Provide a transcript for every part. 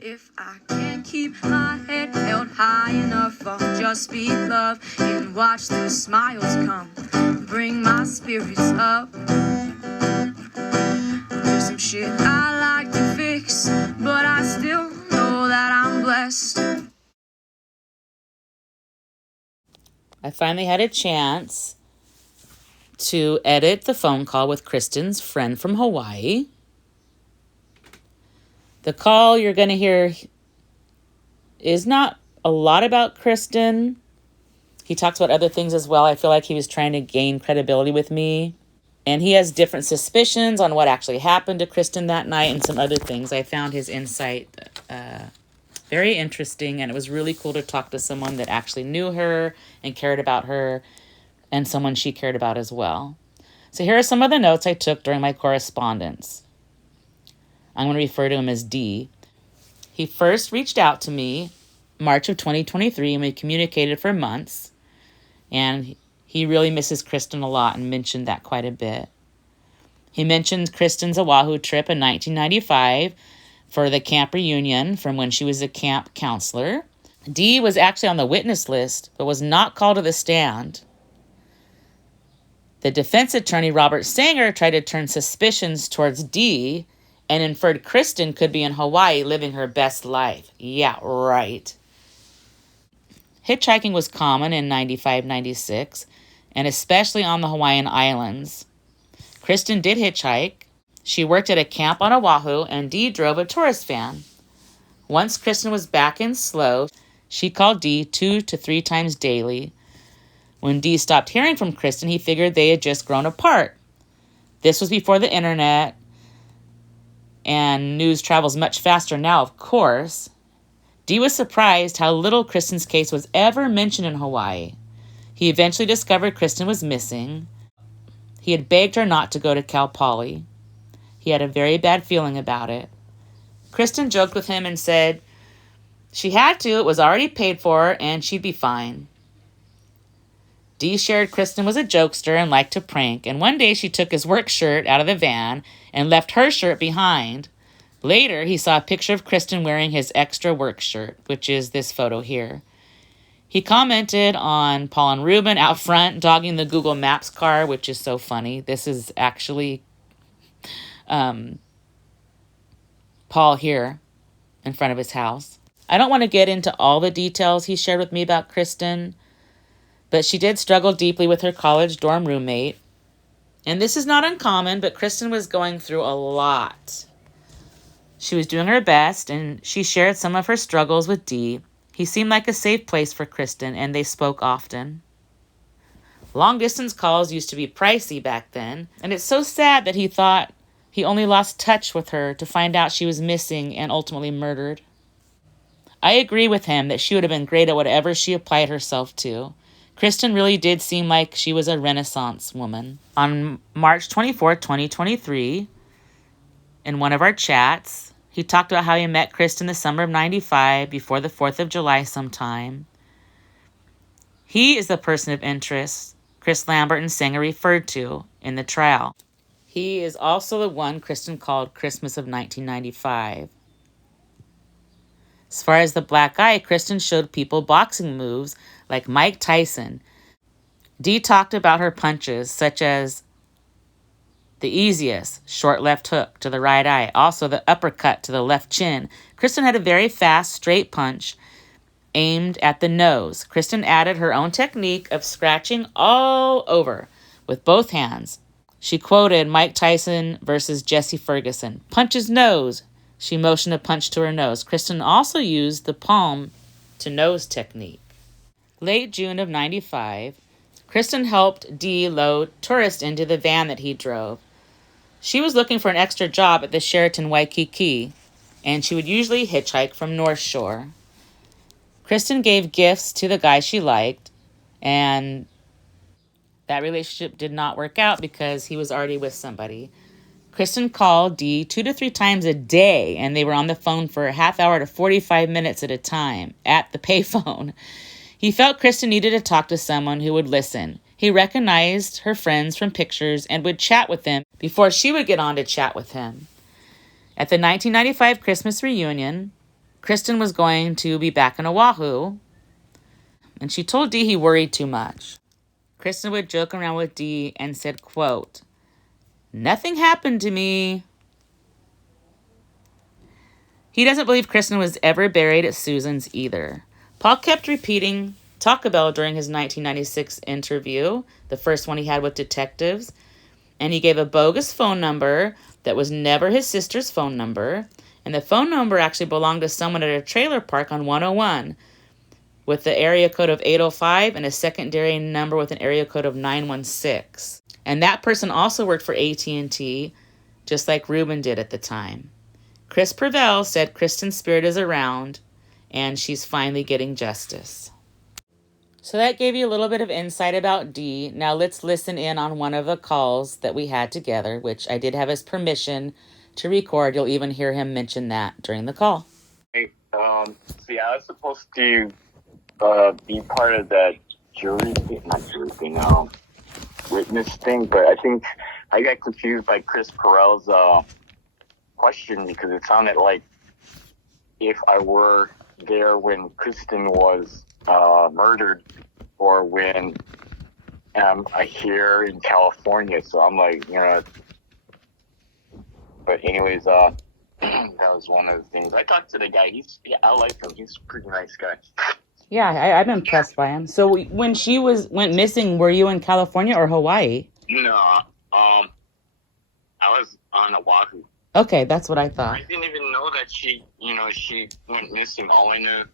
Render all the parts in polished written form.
If I can't keep my head held high enough, I'll just speak love and watch the smiles come, bring my spirits up. There's some shit I like to fix, but I still know that I'm blessed. I finally had a chance to edit the phone call with Kristin's friend from Hawaii. The call you're going to hear is not a lot about Kristin. He talks about other things as well. I feel like he was trying to gain credibility with me. And he has different suspicions on what actually happened to Kristin that night and some other things. I found his insight very interesting, and it was really cool to talk to someone that actually knew her and cared about her, and someone she cared about as well. So here are some of the notes I took during my correspondence. I'm going to refer to him as D. He first reached out to me March of 2023, and we communicated for months. And he really misses Kristin a lot and mentioned that quite a bit. He mentioned Kristin's Oahu trip in 1995 for the camp reunion from when she was a camp counselor. D was actually on the witness list, but was not called to the stand. The defense attorney, Robert Sanger, tried to turn suspicions towards D and inferred Kristin could be in Hawaii living her best life. Yeah, right. Hitchhiking was common in 95, 96, and especially on the Hawaiian Islands. Kristin did hitchhike. She worked at a camp on Oahu, and Dee drove a tourist van. Once Kristin was back in SLO, she called Dee 2 to 3 times daily. When Dee stopped hearing from Kristin, he figured they had just grown apart. This was before the internet, and news travels much faster now, of course. Dee was surprised how little Kristin's case was ever mentioned in Hawaii. He eventually discovered Kristin was missing. He had begged her not to go to Cal Poly. He had a very bad feeling about it. Kristin joked with him and said she had to, it was already paid for, and she'd be fine. Dee shared Kristin was a jokester and liked to prank, and one day she took his work shirt out of the van and left her shirt behind. Later, he saw a picture of Kristin wearing his extra work shirt, which is this photo here. He commented on Paul and Ruben out front dogging the Google Maps car, which is so funny. This is actually Paul here in front of his house. I don't want to get into all the details he shared with me about Kristin, but she did struggle deeply with her college dorm roommate. And this is not uncommon, but Kristin was going through a lot. She was doing her best, and she shared some of her struggles with Dee. He seemed like a safe place for Kristin, and they spoke often. Long-distance calls used to be pricey back then, and it's so sad that he thought he only lost touch with her to find out she was missing and ultimately murdered. I agree with him that she would have been great at whatever she applied herself to. Kristin really did seem like she was a Renaissance woman. On March 24, 2023, in one of our chats, he talked about how he met Kristin the summer of 95 before the 4th of July sometime. He is the person of interest Chris Lambert and Sanger referred to in the trial. He is also the one Kristin called Christmas of 1995. As far as the black eye, Kristin showed people boxing moves like Mike Tyson. Dee talked about her punches, such as the easiest, short left hook to the right eye, also the uppercut to the left chin. Kristin had a very fast, straight punch aimed at the nose. Kristin added her own technique of scratching all over with both hands. She quoted Mike Tyson versus Jesse Ferguson. Punch his nose. She motioned a punch to her nose. Kristin also used the palm to nose technique. Late June of 95, Kristin helped Dee load tourists into the van that he drove. She was looking for an extra job at the Sheraton Waikiki, and she would usually hitchhike from North Shore. Kristin gave gifts to the guy she liked, and that relationship did not work out because he was already with somebody. Kristin called Dee 2 to 3 times a day, and they were on the phone for a half hour to 45 minutes at a time at the payphone. He felt Kristin needed to talk to someone who would listen. He recognized her friends from pictures and would chat with them before she would get on to chat with him. At the 1995 Christmas reunion, Kristin was going to be back in Oahu, and she told Dee he worried too much. Kristin would joke around with Dee and said, quote, "Nothing happened to me." He doesn't believe Kristin was ever buried at Susan's either. Paul kept repeating Taco Bell during his 1996 interview, the first one he had with detectives, and he gave a bogus phone number that was never his sister's phone number, and the phone number actually belonged to someone at a trailer park on 101 with the area code of 805 and a secondary number with an area code of 916. And that person also worked for AT&T, just like Ruben did at the time. Chris Purvell said Kristin's spirit is around, and she's finally getting justice. So that gave you a little bit of insight about Dee. Now let's listen in on one of the calls that we had together, which I did have his permission to record. You'll even hear him mention that during the call. Hey, see, I was supposed to be part of that witness thing, but I think I got confused by Chris Perel's question because it sounded like if I were there when Kristin was murdered or when I here in California. So I'm like, but anyways, that was one of the things. I talked to the guy. I like him. He's a pretty nice guy. Yeah, I'm impressed by him. So when she went missing, were you in California or Hawaii? No, I was on Oahu. Okay, that's what I thought. I didn't even know that she went missing. All I knew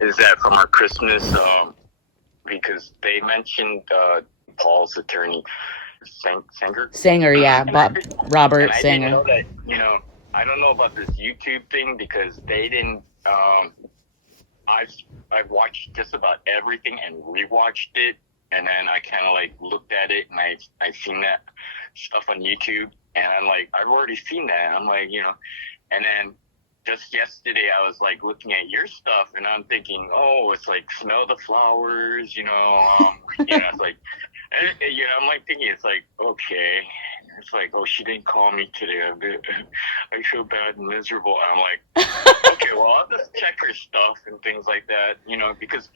is that from our Christmas, because they mentioned Paul's attorney, Sanger, yeah, Robert Sanger. I didn't know that, I don't know about this YouTube thing because they didn't, I've watched just about everything and rewatched it, and then I kind of like looked at it and I've seen that stuff on YouTube, and I'm like, I've already seen that. I'm like, and then just yesterday I was like looking at your stuff and I'm thinking, oh, it's like smell the flowers, it's like, I'm like thinking, it's like, okay. It's like, oh, she didn't call me today. I feel bad and miserable. And I'm like, okay, well, I'll just check her stuff and things like that, because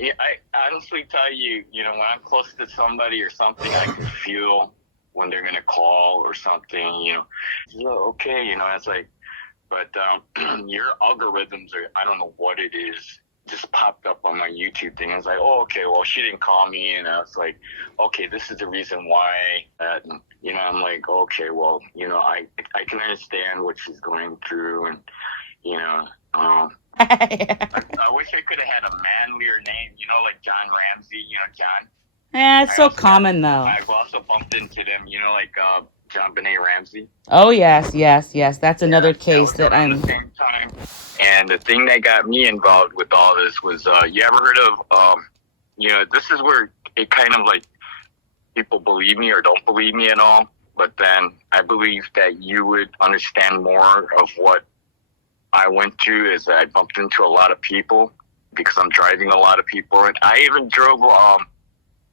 I honestly tell you, when I'm close to somebody or something, I can feel when they're going to call or something, okay, it's like, but your algorithms are, I don't know what it is, just popped up on my YouTube thing. I was like, oh, okay, well, she didn't call me. And I was like, okay, this is the reason why. I'm like, okay, well, I can understand what she's going through. And, I wish I could have had a manlier name, like John Ramsey, John. Yeah, it's so common, though. I've also bumped into them, like John Benet Ramsey. Oh, yes. That's another case that I'm... At the same time. And the thing that got me involved with all this was, you ever heard of, this is where it kind of like people believe me or don't believe me at all. But then I believe that you would understand more of what I went through is that I bumped into a lot of people because I'm driving a lot of people. And I even drove,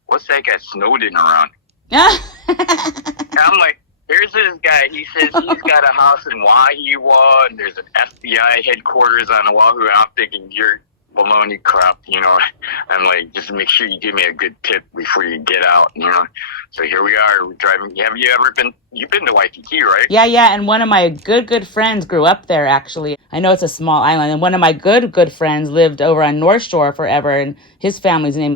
what's that guy, Snowden around. And I'm like, here's this guy. He says he's got a house in Wahiawa, and there's an FBI headquarters on Oahu. And I'm thinking, you're baloney crap, I'm like, just make sure you give me a good tip before you get out, So here we are, we're driving. You've been to Waikiki, right? Yeah, and one of my good friends grew up there, actually. I know it's a small island, and one of my good friends lived over on North Shore forever, and his family's named...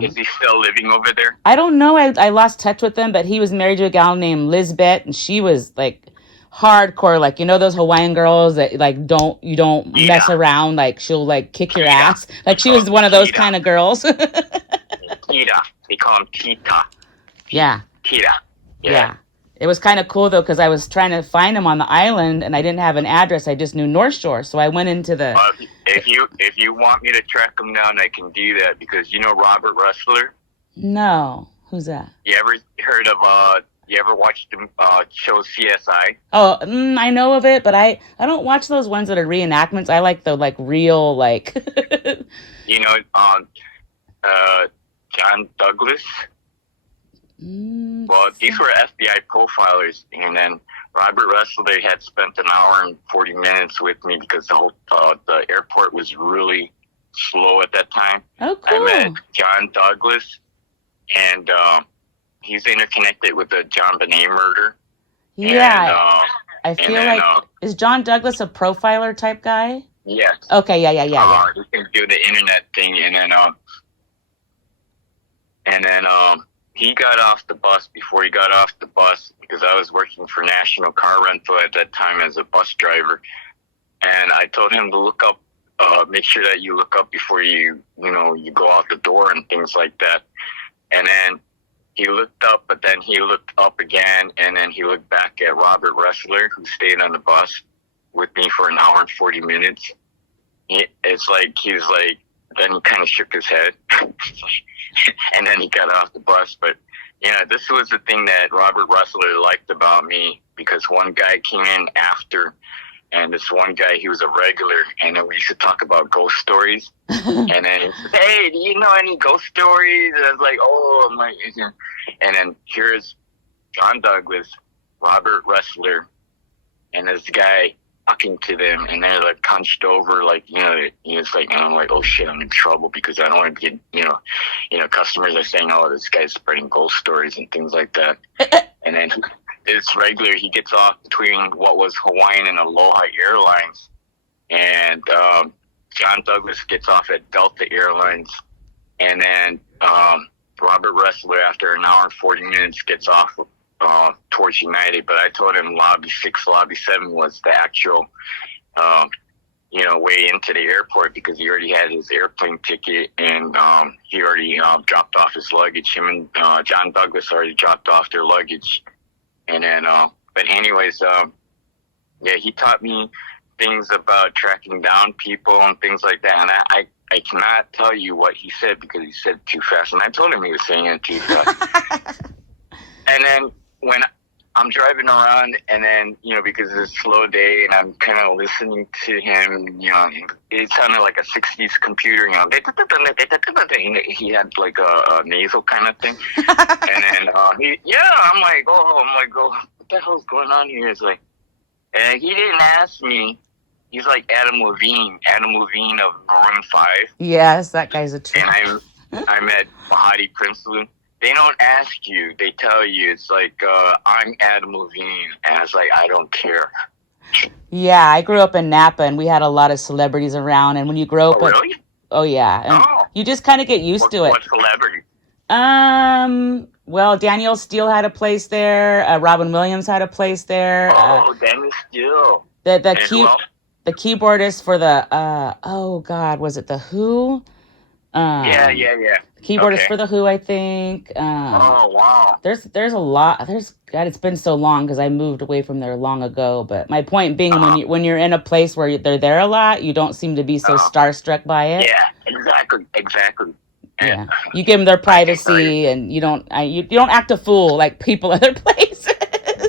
Is he still living over there? I don't know. I lost touch with him, but he was married to a gal named Lisbeth, and she was like hardcore, like those Hawaiian girls that like you don't mess around, like she'll like kick your ass. Like she was one of those kind of girls. Tita. They call him Tita. Yeah. Tita. Yeah. It was kind of cool though, because I was trying to find him on the island and I didn't have an address. I just knew North Shore, so I went into the. If you want me to track him down, I can do that because Robert Rustler. No, who's that? You ever heard of? You ever watched the show CSI? Oh, I know of it, but I don't watch those ones that are reenactments. I like the like real like. John Douglas. Well, these were FBI profilers, and then Robert Ressler had spent an hour and 40 minutes with me because the airport was really slow at that time. Oh, I met cool. John Douglas, and he's interconnected with the John Bonet murder. Yeah, I And feel then, like, is John Douglas a profiler type guy? yes, Okay, yeah. he can do the internet thing, and then he got off the bus. Before he got off the bus, because I was working for National Car Rental at that time as a bus driver, and I told him to look up, make sure that you look up before you go out the door and things like that. And then he looked up, but then he looked up again, and then he looked back at Robert Ressler, who stayed on the bus with me for an hour and 40 minutes. It's like he was like, then he kind of shook his head, and then he got off the bus. But yeah, this was the thing that Robert Ressler liked about me, because one guy came in after, and this one guy, he was a regular, and then we used to talk about ghost stories. And then he said, "Hey, do you know any ghost stories?" And I was like, "Oh," I'm like, yeah. And then here's John Douglas, Robert Ressler, and this guy talking to them, and they're like hunched over, like, it's like, and I'm like, oh shit, I'm in trouble, because I don't want to get, customers are saying, oh, this guy's spreading ghost stories and things like that. And then this regular, he gets off between what was Hawaiian and Aloha Airlines, and John Douglas gets off at Delta Airlines, and then Robert Ressler, after an hour and 40 minutes, gets off towards United. But I told him Lobby 6, Lobby 7 was the actual, way into the airport, because he already had his airplane ticket, and he already dropped off his luggage. Him and John Douglas already dropped off their luggage. And then, but anyways, he taught me things about tracking down people and things like that. And I cannot tell you what he said, because he said too fast. And I told him he was saying it too fast. And then when I'm driving around, and then, because it's a slow day, and I'm kind of listening to him, it sounded like a 60s computer, he had like a nasal kind of thing. And then, I'm like, what the hell's going on here? It's like, and he didn't ask me. He's like Adam Levine of Maroon 5. Yes, that guy's a trip. And I met Mahadi Prinsloo. They don't ask you, they tell you. It's like, I'm Adam Levine. And I was like, I don't care. Yeah, I grew up in Napa, and we had a lot of celebrities around. And when you grow up, really? Oh yeah, and you just kind of get used to it. What celebrity? Well, Danielle Steele had a place there. Robin Williams had a place there. Danielle Steele. The keyboardist for the oh God, was it the Who? Yeah. Keyboardist for the Who, I think. Oh wow. There's a lot. God, it's been so long, because I moved away from there long ago. But my point being, when you're in a place where they're there a lot, you don't seem to be so starstruck by it. Yeah, exactly. Yeah, you give them their privacy, and you don't act a fool like people other places.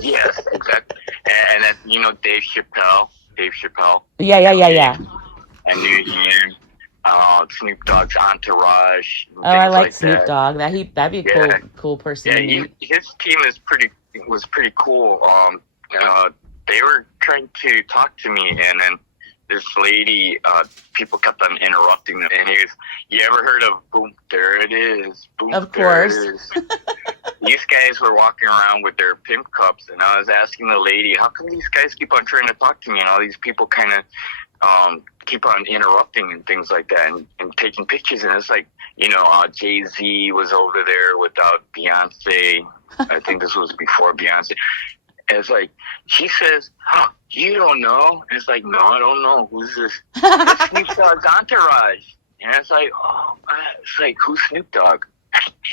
Yes, exactly. And then Dave Chappelle. Yeah. And knew him. Snoop Dogg's entourage. Oh, I like Snoop Dogg. That'd be a cool person. Yeah, his team was pretty cool. They were trying to talk to me, and then this lady, people kept on interrupting them. And you ever heard of Boom, There It Is? Boom, of course. There It Is. These guys were walking around with their pimp cups, and I was asking the lady, how come these guys keep on trying to talk to me, and all these people kind of keep on interrupting and things like that, and taking pictures. And it's like, Jay-Z was over there without Beyonce. I think this was before Beyonce. And it's like, she says, you don't know? And it's like, no, I don't know. Who's this? That's Snoop Dogg's entourage. And it's like, who's Snoop Dogg?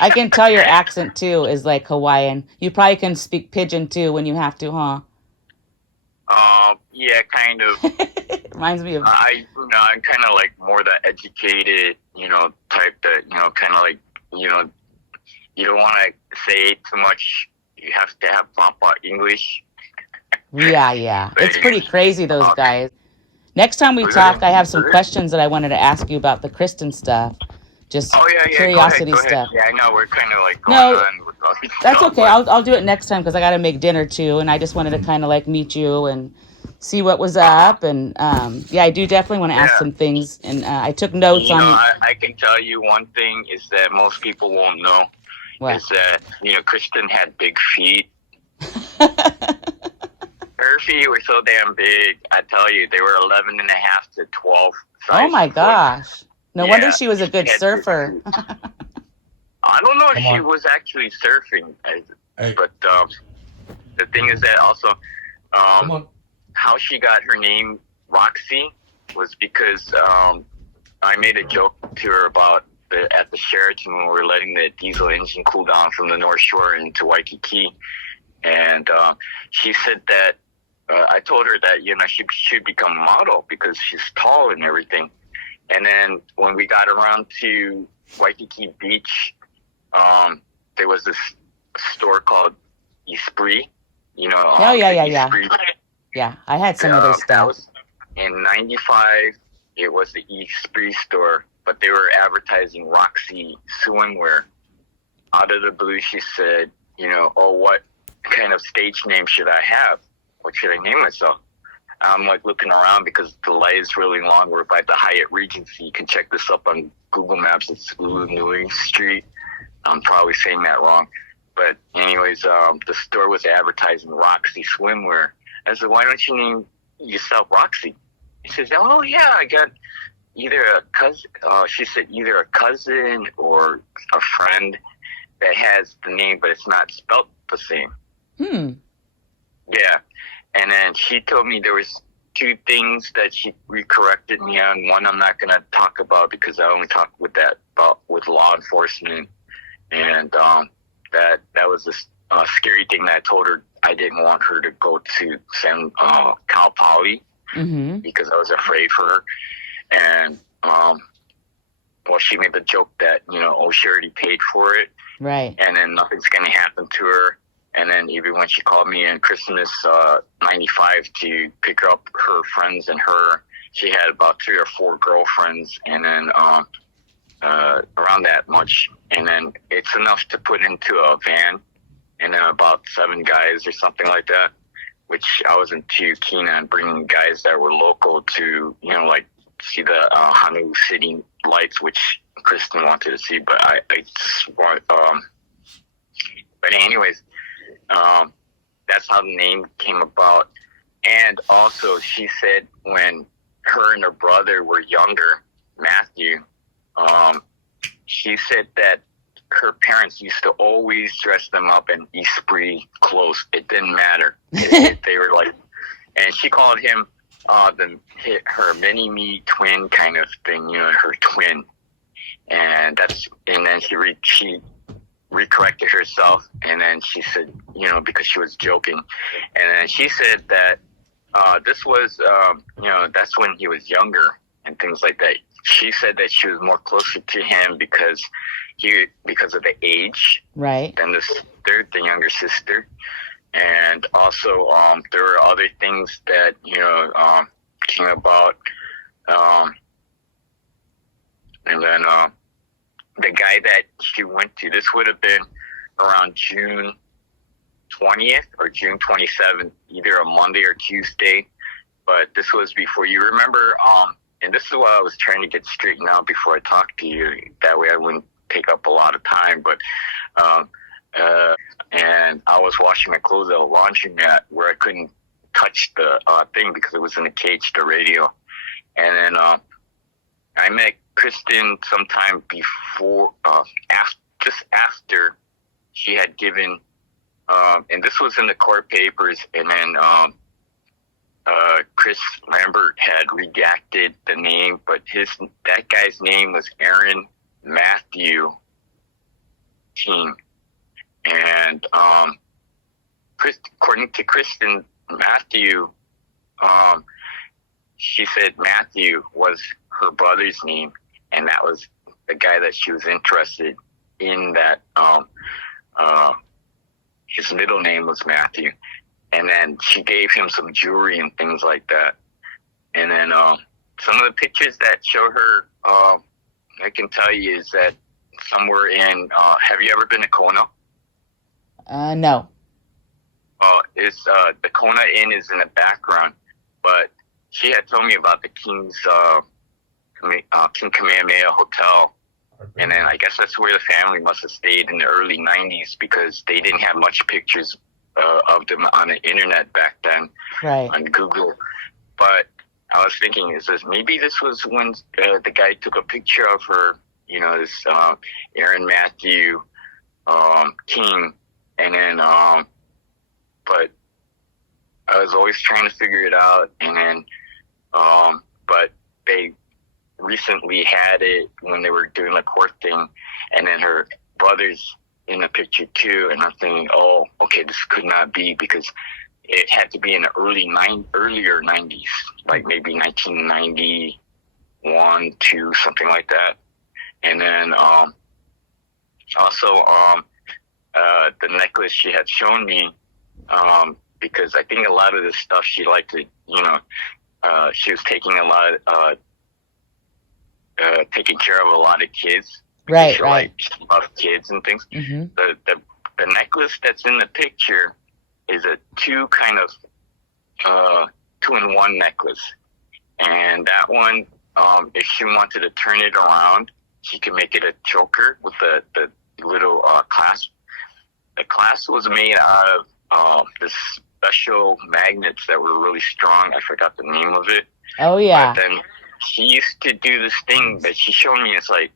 I can tell your accent, too, is like Hawaiian. You probably can speak pidgin, too, when you have to, huh? Yeah, kind of. Reminds me of... I'm kind of like more the educated, type that, kind of like, you don't want to say too much. You have to have pampa English. Yeah. It's pretty crazy, those guys. Next time we talk, I have some questions that I wanted to ask you about the Kristin stuff. Just curiosity go stuff. Yeah, I know. We're kind of like going on with That's okay. I'll do it next time because I got to make dinner too, and I just wanted to kind of like meet you and see what was up. And yeah, I do definitely want to ask some things, and I took notes You know, on I can tell you one thing is that most people won't know what. is that, Kristin had big feet. Her feet were so damn big. I tell you, they were 11 and a half to 12 size. Oh my foot. gosh! No wonder Yeah, she was a good she had surfer. I don't know if Come she on. was actually surfing, Hey, but the thing is that also come on. how she got her name Roxy was because I made a joke to her about at the Sheraton when we were letting the diesel engine cool down from the North Shore into Waikiki, and she said that I told her that she should become a model because she's tall and everything. And then when we got around to Waikiki Beach, there was this store called Esprit. Oh yeah. Yeah, I had some other That stuff. was in '95. It was the Esprit store, but they were advertising Roxy swimwear. Out of the blue, she said, "Oh, what kind of stage name should I have? What should I name myself?" I'm like looking around because the light is really long. We're by the Hyatt Regency. You can check this up on Google Maps. It's Ulunui Street. I'm probably saying that wrong. But anyways, the store was advertising Roxy swimwear. I said, "Why don't you name yourself Roxy?" He says, "Oh yeah, I got either a cousin." She said either a cousin or a friend that has the name, but it's not spelt the same. Yeah. And then she told me there was two things that she corrected me on. One I'm not gonna talk about because I only talk with law enforcement, and that was a scary thing that I told her I didn't want her to go to Cal Poly because I was afraid for her. And she made the joke that she already paid for it, Right. and then nothing's gonna happen to her. And then even when she called me in Christmas '95 to pick up her friends and her, she had about 3 or 4 girlfriends, and then around that much. And then it's enough to put into a van, and then about 7 guys or something like that, which I wasn't too keen on bringing guys that were local to, like see the Honolulu City lights, which Kristin wanted to see, but I just want, but anyways, that's how the name came about. And also she said when her and her brother were younger, Matthew, she said that her parents used to always dress them up in Esprit clothes. It didn't matter. They were like, and she called him her mini-me twin kind of thing, her twin. And then she recorrected herself, and then she said, because she was joking, and then she said that this was, that's when he was younger and things like that. She said that she was more closer to him because of the age, Right. than the younger sister, and also there were other things that came about, and then the guy that she went to, this would have been around June 20th or June 27th, either a Monday or Tuesday. But this was before, you remember, and this is what I was trying to get straightened out before I talked to you. That way I wouldn't take up a lot of time. But, and I was washing my clothes at a laundromat where I couldn't touch the thing because it was in a cage, the radio. And then I met Kristin sometime before, just after she had given, and this was in the court papers, and then Chris Lambert had redacted the name, but that guy's name was Aaron Matthew King. And according to Kristin, Matthew, she said Matthew was her brother's name, and that was the guy that she was interested in, that his middle name was Matthew. And then she gave him some jewelry and things like that. And then some of the pictures that show her, I can tell you, is that somewhere in, have you ever been to Kona? No. It's the Kona Inn is in the background, but she had told me about the King's King Kamehameha Hotel, and then I guess that's where the family must have stayed in the early '90s because they didn't have much pictures of them on the internet back then, Right. on Google. But I was thinking, maybe this was when the guy took a picture of her, this Aaron Matthew King, and then but I was always trying to figure it out, and then but they recently had it when they were doing the court thing, and then her brother's in the picture too, and I'm thinking, oh, okay, this could not be because it had to be in the earlier 90s, like maybe 1991, 2, something like that. And then also the necklace she had shown me, because I think a lot of this stuff she liked to, she was taking a lot, taking care of a lot of kids. Right, she right. liked a lot of kids and things. Mm-hmm. The necklace that's in the picture is a two in one necklace, and that one, if she wanted to turn it around, she could make it a choker with the little clasp. The clasp was made out of this special magnets that were really strong. I forgot the name of it. Oh yeah. But then she used to do this thing that she showed me. It's like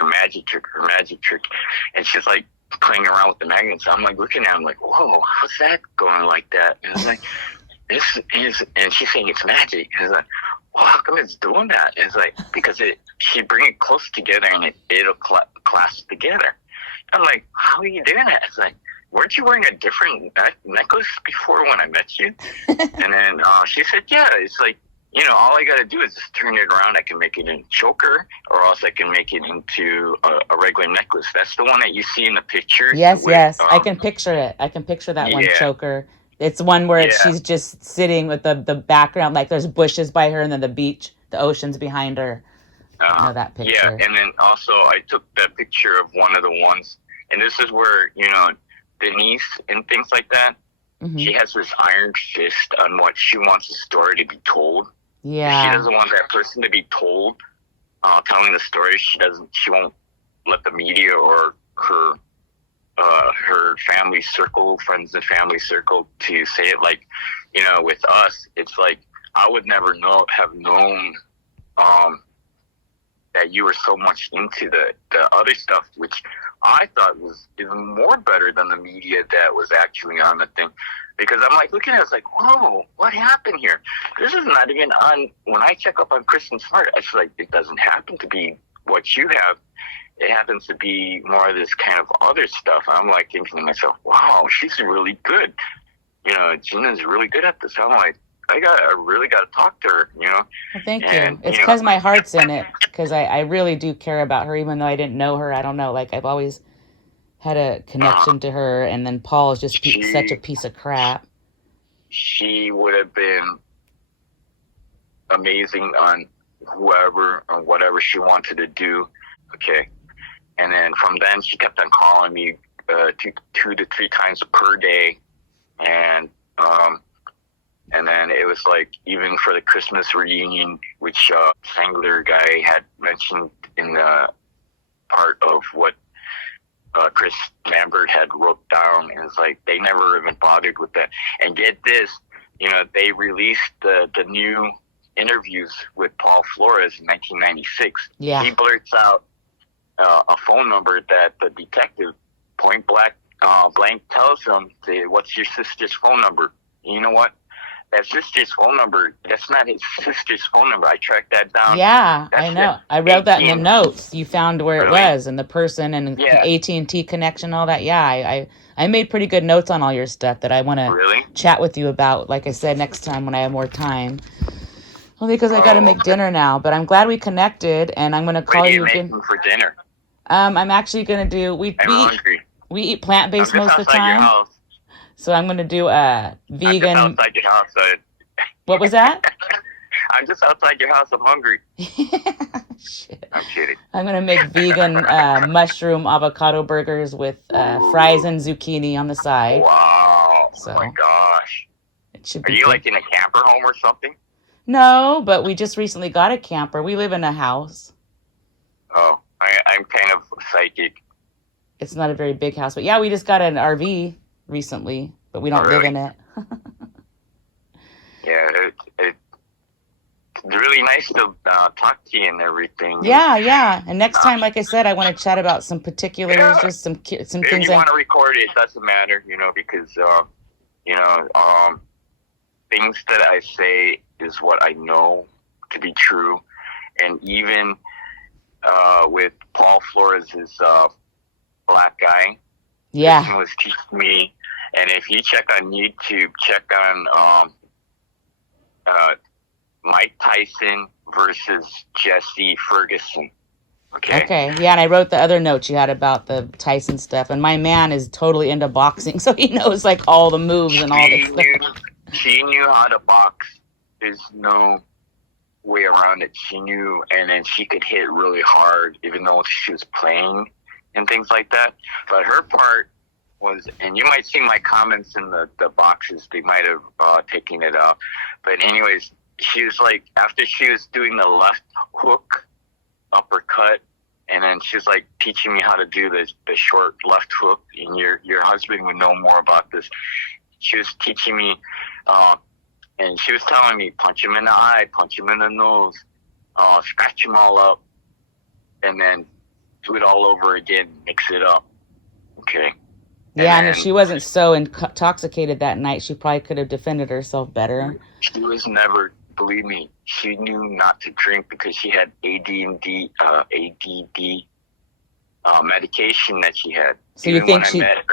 a magic trick, and she's like playing around with the magnets. I'm like looking at it, I'm like, whoa, how's that going like that? And it's like, this is, and she's saying it's magic. And it's like, well, how come it's doing that? And it's like, because she bring it close together and it'll clasp together. I'm like, how are you doing that? It's like, weren't you wearing a different necklace before when I met you? And then she said, yeah, it's like, all I got to do is just turn it around. I can make it in choker, or else I can make it into a regular necklace. That's the one that you see in the pictures. Yes, yes. I can picture it. I can picture that one choker. It's one where she's just sitting with the background, like there's bushes by her and then the beach, the ocean's behind her. I know that picture. Yeah, and then also I took that picture of one of the ones, and this is where, Denise and things like that, Mm-hmm. she has this iron fist on what she wants the story to be told. Yeah. If she doesn't want that person to be told, telling the story, she won't let the media or her family circle, friends and family circle, to say it. Like, with us, it's like, I would never have known that you were so much into the other stuff, which I thought was even more better than the media that was actually on the thing. Because I'm like looking at it, it's like, whoa, what happened here? This is not even on, when I check up on Kristin Smart, it's like, it doesn't happen to be what you have. It happens to be more of this kind of other stuff. I'm like thinking to myself, wow, she's really good. Gina's really good at this. I'm like, I really got to talk to her, Well, thank you. It's because my heart's in it, because I really do care about her, even though I didn't know her. I don't know. Like, I've always had a connection to her, and then Paul is just such a piece of crap. She would have been amazing on whoever or whatever she wanted to do. Okay. And then from then, she kept on calling me 2 to 3 times per day. And then it was like, even for the Christmas reunion, which Sangler guy had mentioned in the part of what Chris Lambert had wrote down, and it's like they never even bothered with that. And get this, they released the new interviews with Paul Flores in 1996. Yeah. He blurts out a phone number that the detective point blank tells him, what's your sister's phone number? And you know what? That sister's phone number, that's not his sister's phone number. I tracked that down. Yeah, I know. I wrote that in the notes. You found where it was, and the person, and the AT&T connection, all that. Yeah, I made pretty good notes on all your stuff that I want to chat with you about, like I said, next time when I have more time. Only because I got to make dinner now. But I'm glad we connected, and I'm going to call you again. What are you making for dinner? I'm actually going to do, we eat plant-based most of the time. So I'm going to do a vegan. I'm just outside your house. What was that? I'm just outside your house. I'm hungry. Shit. I'm kidding. I'm going to make vegan mushroom avocado burgers with fries and zucchini on the side. Wow. So Oh my gosh. it should Are be you good. like in a camper home or something? No, but we just recently got a camper. We live in a house. Oh, I'm kind of psychic. It's not a very big house, but yeah, we just got an RV recently, but we don't live in it. Yeah, it's really nice to talk to you and everything. Yeah. And next time, like I said, I want to chat about some particulars, Yeah. just some If things. you want to record it, it doesn't matter, because things that I say is what I know to be true, and even with Paul Flores' black guy. Yeah. Kristen was teaching me, and if you check on YouTube, check on Mike Tyson versus Jesse Ferguson. Okay. Yeah, and I wrote the other notes you had about the Tyson stuff, and my man is totally into boxing, so he knows like all the moves and all that stuff. She knew how to box. There's no way around it. She knew, and then she could hit really hard, even though she was playing and things like that. But her part was, and you might see my comments in the boxes, they might have taken it out. But anyways, she was like, after she was doing the left hook, uppercut, and then she was like teaching me how to do the short left hook, and your husband would know more about this. She was teaching me, and she was telling me, punch him in the eye, punch him in the nose, scratch him all up, and then do it all over again, mix it up. Okay. Yeah, and if she wasn't so intoxicated that night, she probably could have defended herself better. She was never, believe me, she knew not to drink because she had ADD medication that she had. So you think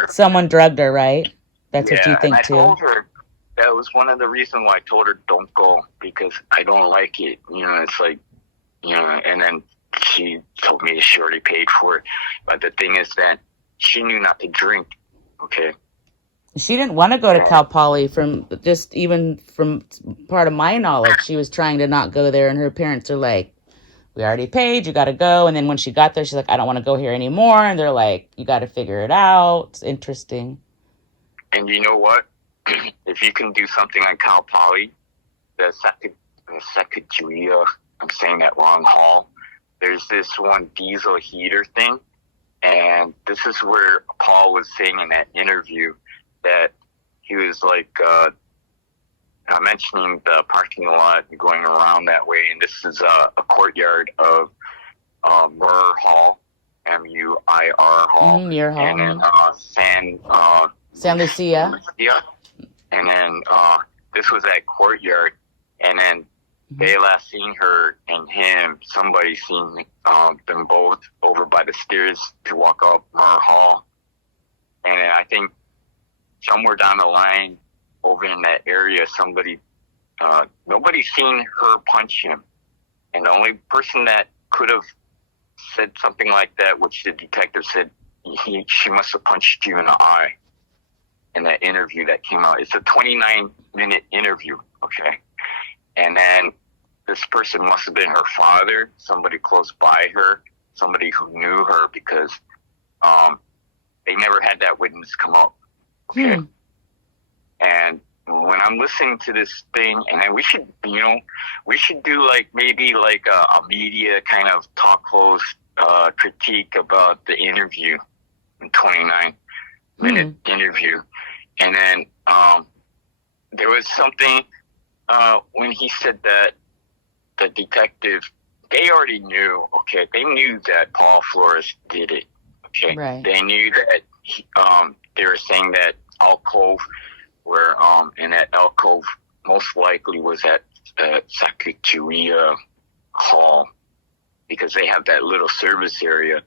someone drugged her, right? That's what you think too? I told her, that was one of the reasons why I told her don't go, because I don't like it. It's like, and then she told me she already paid for it. But the thing is that she knew not to drink, okay? She didn't want to go to Cal Poly from part of my knowledge. She was trying to not go there, and her parents are like, we already paid, you got to go. And then when she got there, she's like, I don't want to go here anymore. And they're like, you got to figure it out. It's interesting. And you know what? If you can do something on Cal Poly, the Sacagawea, I'm saying that wrong, hall, there's this one diesel heater thing. And this is where Paul was saying in that interview that he was like mentioning the parking lot and going around that way. And this is a courtyard of Muir Hall, Muir Hall. Muir Hall. And then San Lucia. And then this was that courtyard. And then they last seen her and him, somebody seen them both over by the stairs to walk up Muir Hall. And then I think somewhere down the line over in that area, nobody seen her punch him. And the only person that could have said something like that, which the detective said, she must have punched you in the eye in that interview that came out. It's a 29-minute interview, okay? And then this person must have been her father, somebody close by her, somebody who knew her, because they never had that witness come up. Okay. And when I'm listening to this thing, and then we should do like maybe like a media kind of talk host critique about the interview, 29-minute interview. And then there was something when he said that the detective, they already knew, okay, they knew that Paul Flores did it, okay? Right. They knew that they were saying that alcove, where and that alcove most likely was at Sacagawea Hall, because they have that little service area,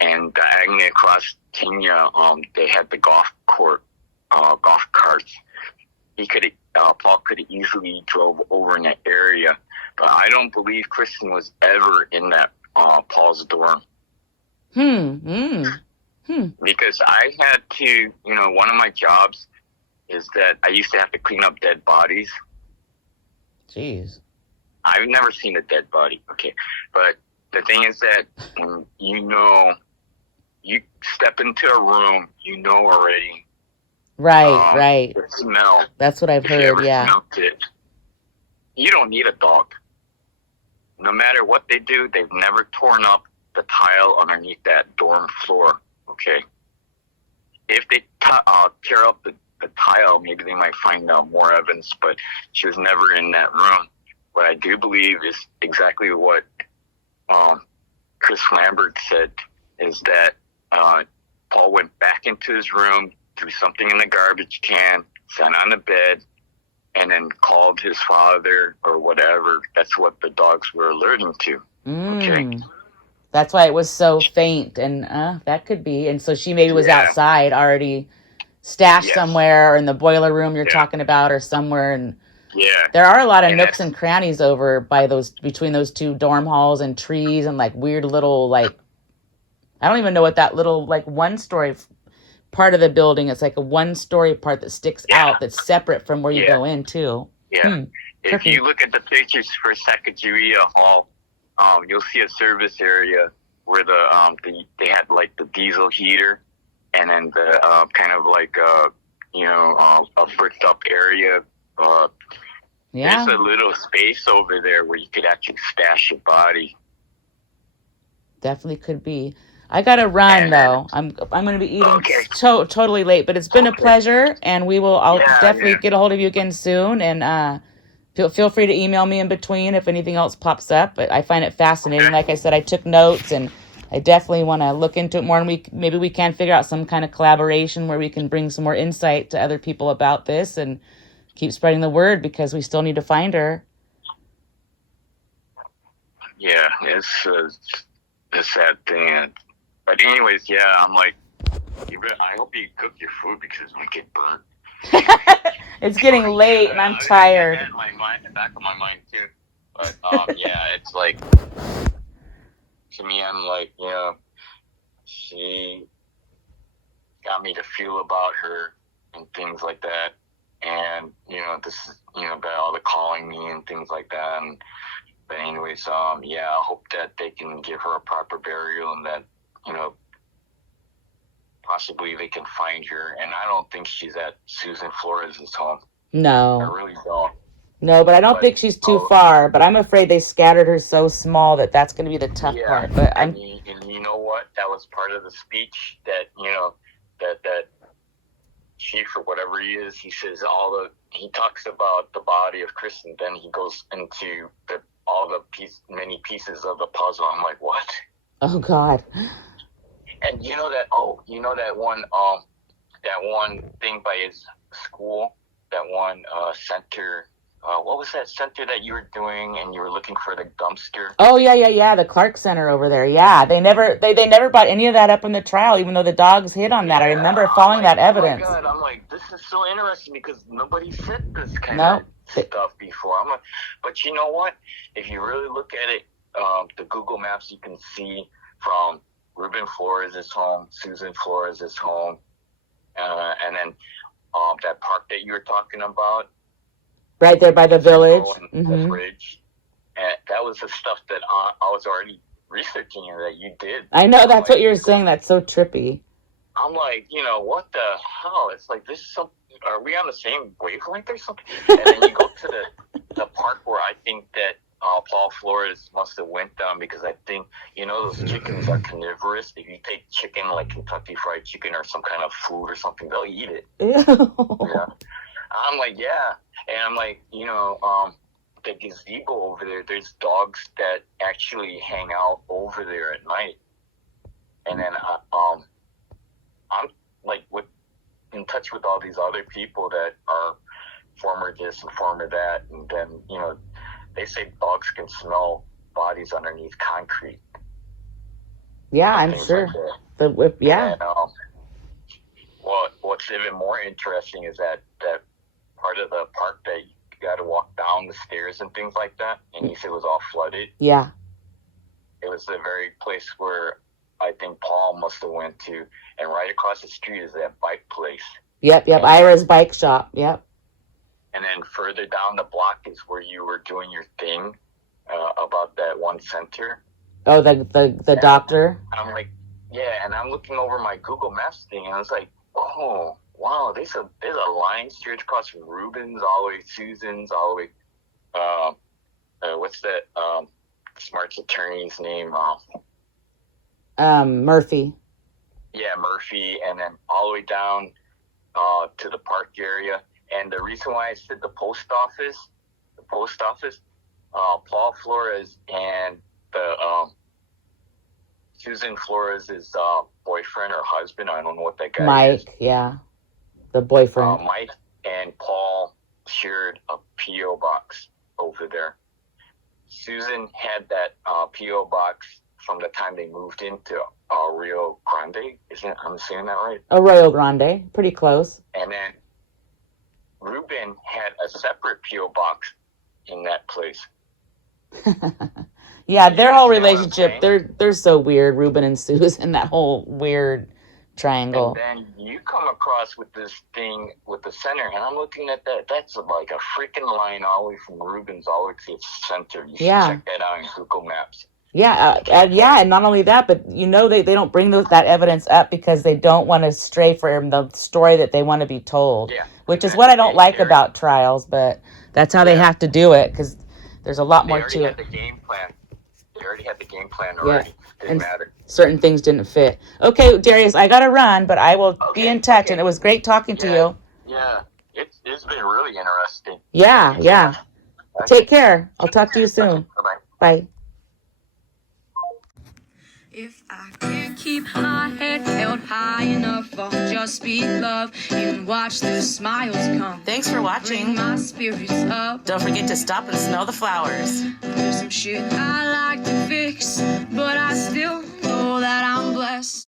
and diagonally across Kenya, they had the golf carts. Paul could have easily drove over in that area, but I don't believe Kristin was ever in that Paul's dorm. Because I had to, one of my jobs is that I used to have to clean up dead bodies. Jeez. I've never seen a dead body, okay, but The thing is that when you step into a room, already. Right. The smell. That's what I've If you heard, ever yeah. smelt it, you don't need a dog. No matter what they do, they've never torn up the tile underneath that dorm floor, okay? If they tear up the tile, maybe they might find out more evidence, but she was never in that room. What I do believe is exactly what Chris Lambert said, is that Paul went back into his room, threw something in the garbage can, sat on the bed, and then called his father or whatever. That's what the dogs were alerting to. Okay. That's why it was so faint, and that could be. And so she maybe was outside already, stashed somewhere, or in the boiler room you're talking about, or somewhere. And there are a lot of nooks and crannies over by between those two dorm halls and trees and like weird little like, I don't even know what that little like 1-story part of the building. It's like a 1-story part that sticks out that's separate from where you go in too. Yeah. If you look at the pictures for Sacagawea Hall, you'll see a service area where they had like the diesel heater, and then the kind of like a bricked up area. There's a little space over there where you could actually stash your body. Definitely could be. I gotta run though. I'm gonna be eating totally late, but it's been a pleasure, and I'll definitely get a hold of you again soon, and feel free to email me in between if anything else pops up. But I find it fascinating. Like I said, I took notes, and I definitely want to look into it more, and maybe we can figure out some kind of collaboration where we can bring some more insight to other people about this and keep spreading the word, because we still need to find her. Yeah, it's a sad thing. But anyways, I'm like, I hope you cook your food because it might get burnt. It's getting late and I'm tired. That's in the back of my mind too. But it's like, to me, I'm like, she got me to feel about her and things like that. And this is about all the calling me and things like that. But anyways, I hope that they can give her a proper burial, and that possibly they can find her. And I don't think she's at Susan Flores' home. No. I really don't. No, but I don't think she's too far. But I'm afraid they scattered her so small that's going to be the tough part. But and you know what? That was part of the speech that that chief or whatever he is. He says he talks about the body of Kristin. Then he goes into many pieces of the puzzle. I'm like, what? Oh God. And that one thing by his school, that one center. What was that center that you were doing, and you were looking for the dumpster? Oh yeah, the Clark Center over there. Yeah, they never brought any of that up in the trial, even though the dogs hit on that. I remember following that evidence. Oh my God, I'm like, this is so interesting because nobody said this kind of stuff before. But you know what? If you really look at it, the Google Maps, you can see from Ruben Flores' home, Susan Flores' home, and then that park that you were talking about. Right there by the village. The bridge. And that was the stuff that I was already researching that you did. I know, that's what you're saying. That's so trippy. I'm like, what the hell? It's like, are we on the same wavelength or something? And then you go to the park where I think that Paul Flores must have went down, because I think, those chickens are carnivorous. If you take chicken, like Kentucky Fried Chicken or some kind of food or something, they'll eat it. Ew. Yeah. I'm like, and I'm like, the gazebo over there, there's dogs that actually hang out over there at night. And then I'm like in touch with all these other people that are former this and former that, and then they say dogs can smell bodies underneath concrete. Yeah, I'm sure. Like and, what's even more interesting is that part of the park that you got to walk down the stairs and things like that, and you said it was all flooded. Yeah. It was the very place where I think Paul must have went to, and right across the street is that bike place. Yep, Ira's bike shop, yep. And then further down the block is where you were doing your thing about that one center. Oh, the doctor? I'm like, yeah, and I'm looking over my Google Maps thing, and I was like, oh, wow, there's a line straight across from Ruben's all the way to Susan's, all the way, what's that, Smart's attorney's name? Murphy. Yeah, Murphy, and then all the way down to the park area. And the reason why I said the post office, Paul Flores and the Susan Flores' boyfriend or husband, I don't know what that guy is. Mike, yeah. The boyfriend. Mike and Paul shared a P.O. box over there. Susan had that P.O. box from the time they moved into Rio Grande. I'm saying that right? Arroyo Grande. Pretty close. And then Ruben had a separate P.O. box in that place. Yeah, their whole relationship, saying? they're so weird, Ruben and Susan, that whole weird triangle. And then you come across with this thing with the center, and I'm looking at that. That's like a freaking line all the way from Ruben's all the way to the center. You should check that out in Google Maps. Yeah, and not only that, but they don't bring that evidence up because they don't want to stray from the story that they want to be told, which is what I don't like about trials, but that's how they have to do it because there's a lot more to it. They already had the game plan already. Didn't matter. Certain things didn't fit. Okay, Darius, I got to run, but I will be in touch, and it was great talking to you. Yeah, it's been really interesting. Yeah. Okay. Take care. I'll talk to you soon. Bye-bye. Bye. If I can't keep my head held high enough, I'll just be love and watch the smiles come. Thanks for watching. Bring my spirits up. Don't forget to stop and smell the flowers. There's some shit I like to fix, but I still know that I'm blessed.